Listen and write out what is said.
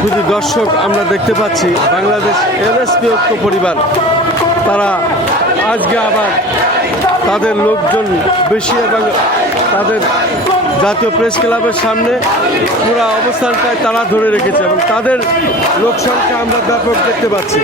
শুধু দর্শক, আমরা দেখতে পাচ্ছি বাংলাদেশ এলএসপি ঐক্য পরিবার তারা আজকে আবার তাদের লোকজন বেশি এবং তাদের জাতীয় প্রেস ক্লাবের সামনে পুরো অবস্থানটায় তারা ধরে রেখেছে এবং তাদের লোক সংখ্যা আমরা ব্যাপক দেখতে পাচ্ছি।